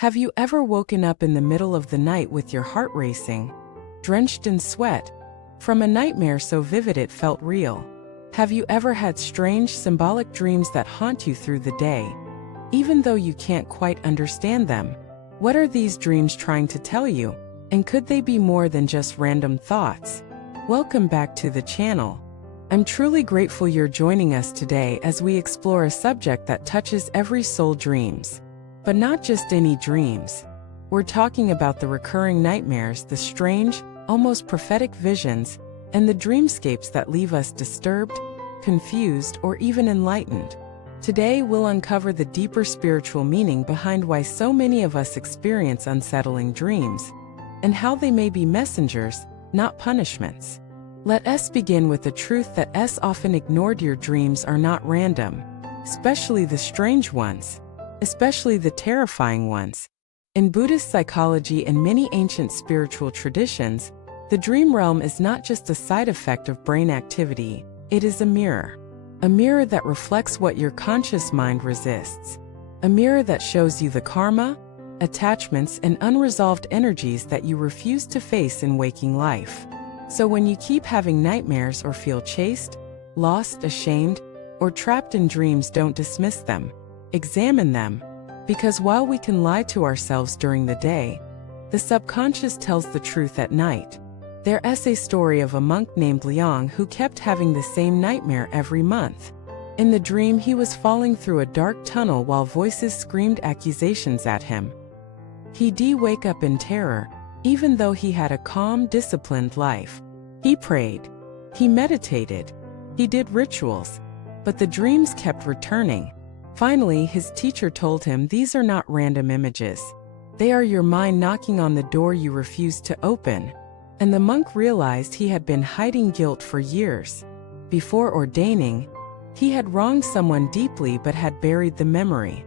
Have you ever woken up in the middle of the night with your heart racing, drenched in sweat, from a nightmare so vivid it felt real? Have you ever had strange, symbolic dreams that haunt you through the day, even though you can't quite understand them? What are these dreams trying to tell you, and could they be more than just random thoughts? Welcome back to the channel. I'm truly grateful you're joining us today as we explore a subject that touches every soul: dreams. But not just any dreams. We're talking about the recurring nightmares, the strange, almost prophetic visions, and the dreamscapes that leave us disturbed, confused, or even enlightened. Today we'll uncover the deeper spiritual meaning behind why so many of us experience unsettling dreams, and how they may be messengers, not punishments. Let us begin with the truth that is often ignored. Your dreams are not random, especially the strange ones, especially the terrifying ones. In Buddhist psychology and many ancient spiritual traditions, the dream realm is not just a side effect of brain activity, it is a mirror that reflects what your conscious mind resists, a mirror that shows you the karma, attachments, and unresolved energies that you refuse to face in waking life. So when you keep having nightmares or feel chased, lost, ashamed, or trapped in dreams, don't dismiss them. Examine them, because while we can lie to ourselves during the day, the subconscious tells the truth at night. There is a story of a monk named Liang who kept having the same nightmare every month. In the dream, he was falling through a dark tunnel while voices screamed accusations at him. He'd wake up in terror, even though he had a calm, disciplined life. He prayed, he meditated, he did rituals, but the dreams kept returning. Finally, his teacher told him, "These are not random images. They are your mind knocking on the door you refuse to open." And the monk realized he had been hiding guilt for years. Before ordaining, he had wronged someone deeply but had buried the memory.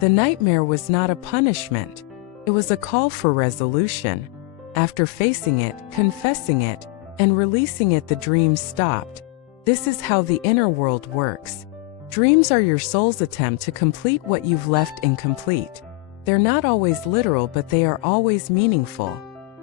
The nightmare was not a punishment. It was a call for resolution. After facing it, confessing it, and releasing it, the dreams stopped. This is how the inner world works. Dreams are your soul's attempt to complete what you've left incomplete. They're not always literal, but they are always meaningful.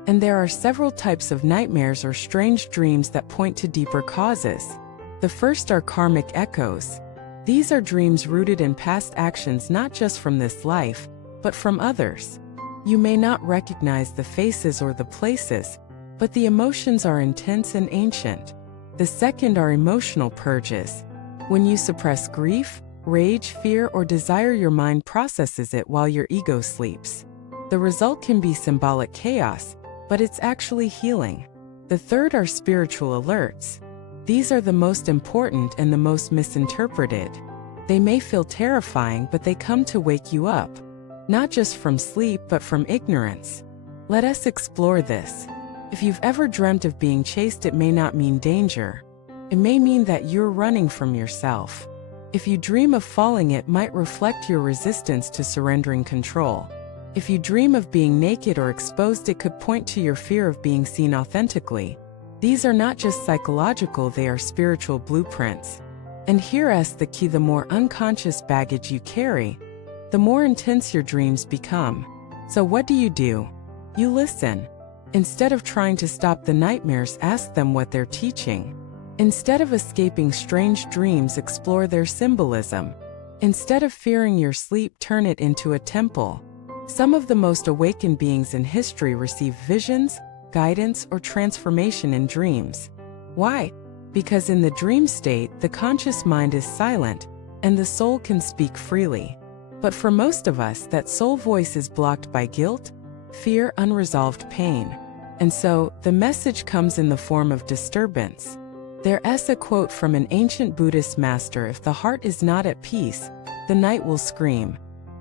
And there are several types of nightmares or strange dreams that point to deeper causes. The first are karmic echoes. These are dreams rooted in past actions, not just from this life, but from others. You may not recognize the faces or the places, but the emotions are intense and ancient. The second are emotional purges. When you suppress grief, rage, fear, or desire, your mind processes it while your ego sleeps. The result can be symbolic chaos, but it's actually healing. The third are spiritual alerts. These are the most important and the most misinterpreted. They may feel terrifying, but they come to wake you up, not just from sleep but from ignorance. Let us explore this. If you've ever dreamt of being chased, it may not mean danger. It may mean that you're running from yourself. If you dream of falling, it might reflect your resistance to surrendering control. If you dream of being naked or exposed, it could point to your fear of being seen authentically. These are not just psychological, they are spiritual blueprints. And here's the key: the more unconscious baggage you carry, the more intense your dreams become. So what do? You listen. Instead of trying to stop the nightmares, ask them what they're teaching. Instead of escaping strange dreams, explore their symbolism. Instead of fearing your sleep, turn it into a temple. Some of the most awakened beings in history receive visions, guidance, or transformation in dreams. Why? Because in the dream state, the conscious mind is silent, and the soul can speak freely. But for most of us, that soul voice is blocked by guilt, fear, unresolved pain. And so, the message comes in the form of disturbance. There is a quote from an ancient Buddhist master: "If the heart is not at peace, the night will scream."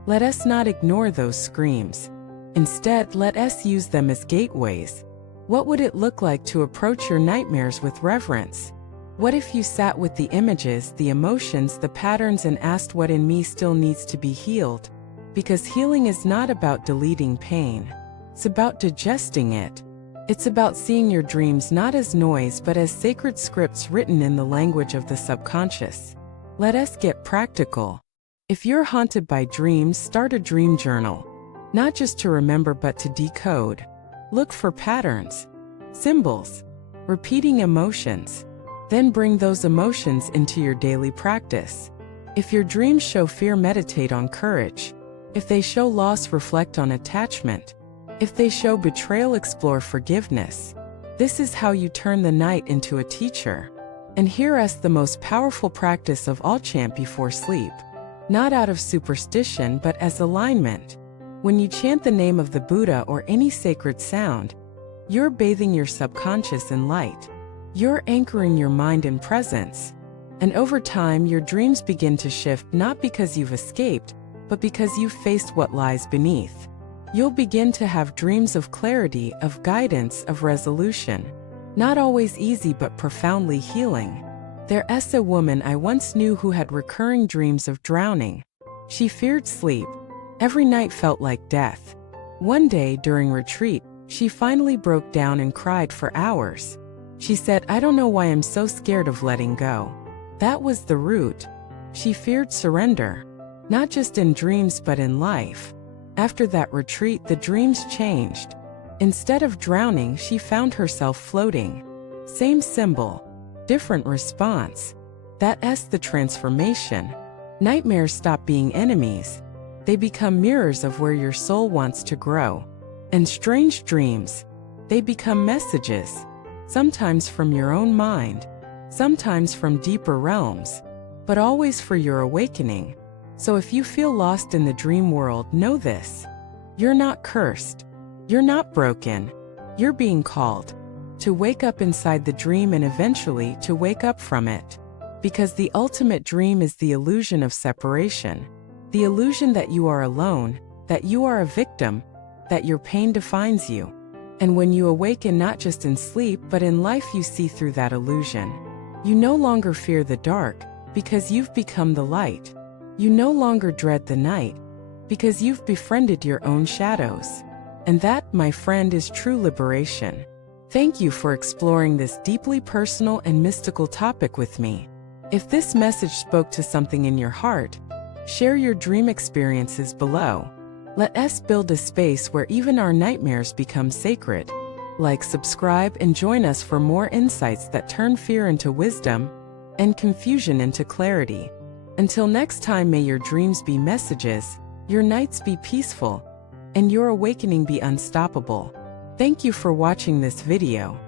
Let us not ignore those screams. Instead, let us use them as gateways. What would it look like to approach your nightmares with reverence? What if you sat with the images, the emotions, the patterns, and asked, what in me still needs to be healed? Because healing is not about deleting pain. It's about digesting it. It's about seeing your dreams not as noise but as sacred scripts written in the language of the subconscious. Let us get practical. If you're haunted by dreams, start a dream journal. not just to remember but to decode. Look for patterns, symbols, repeating emotions. Then bring those emotions into your daily practice. If your dreams show fear, meditate on courage. If they show loss, reflect on attachment. If they show betrayal, explore forgiveness. This is how you turn the night into a teacher. And here's the most powerful practice of all: chant before sleep. Not out of superstition but as alignment. When you chant the name of the Buddha or any sacred sound, you're bathing your subconscious in light. You're anchoring your mind in presence. And over time, your dreams begin to shift, not because you've escaped, but because you've faced what lies beneath. You'll begin to have dreams of clarity, of guidance, of resolution. Not always easy but profoundly healing. There's a woman I once knew who had recurring dreams of drowning. She feared sleep. Every night felt like death. One day during retreat, she finally broke down and cried for hours. She said, "I don't know why I'm so scared of letting go." That was the root. She feared surrender, not just in dreams but in life. After that retreat, the dreams changed. Instead of drowning, she found herself floating. Same symbol, different response. That's the transformation. Nightmares stop being enemies. They become mirrors of where your soul wants to grow. And strange dreams, they become messages. Sometimes from your own mind, sometimes from deeper realms, but always for your awakening. So if you feel lost in the dream world, know this: you're not cursed. You're not broken. You're being called to wake up inside the dream and eventually to wake up from it. Because the ultimate dream is the illusion of separation. The illusion that you are alone, that you are a victim, that your pain defines you. And when you awaken, not just in sleep but in life, you see through that illusion. You no longer fear the dark because you've become the light. You no longer dread the night because you've befriended your own shadows. And that, my friend, is true liberation. Thank you for exploring this deeply personal and mystical topic with me. If this message spoke to something in your heart, share your dream experiences below. Let us build a space where even our nightmares become sacred. Like, subscribe, and join us for more insights that turn fear into wisdom and confusion into clarity. Until next time, may your dreams be messages, your nights be peaceful, and your awakening be unstoppable. Thank you for watching this video.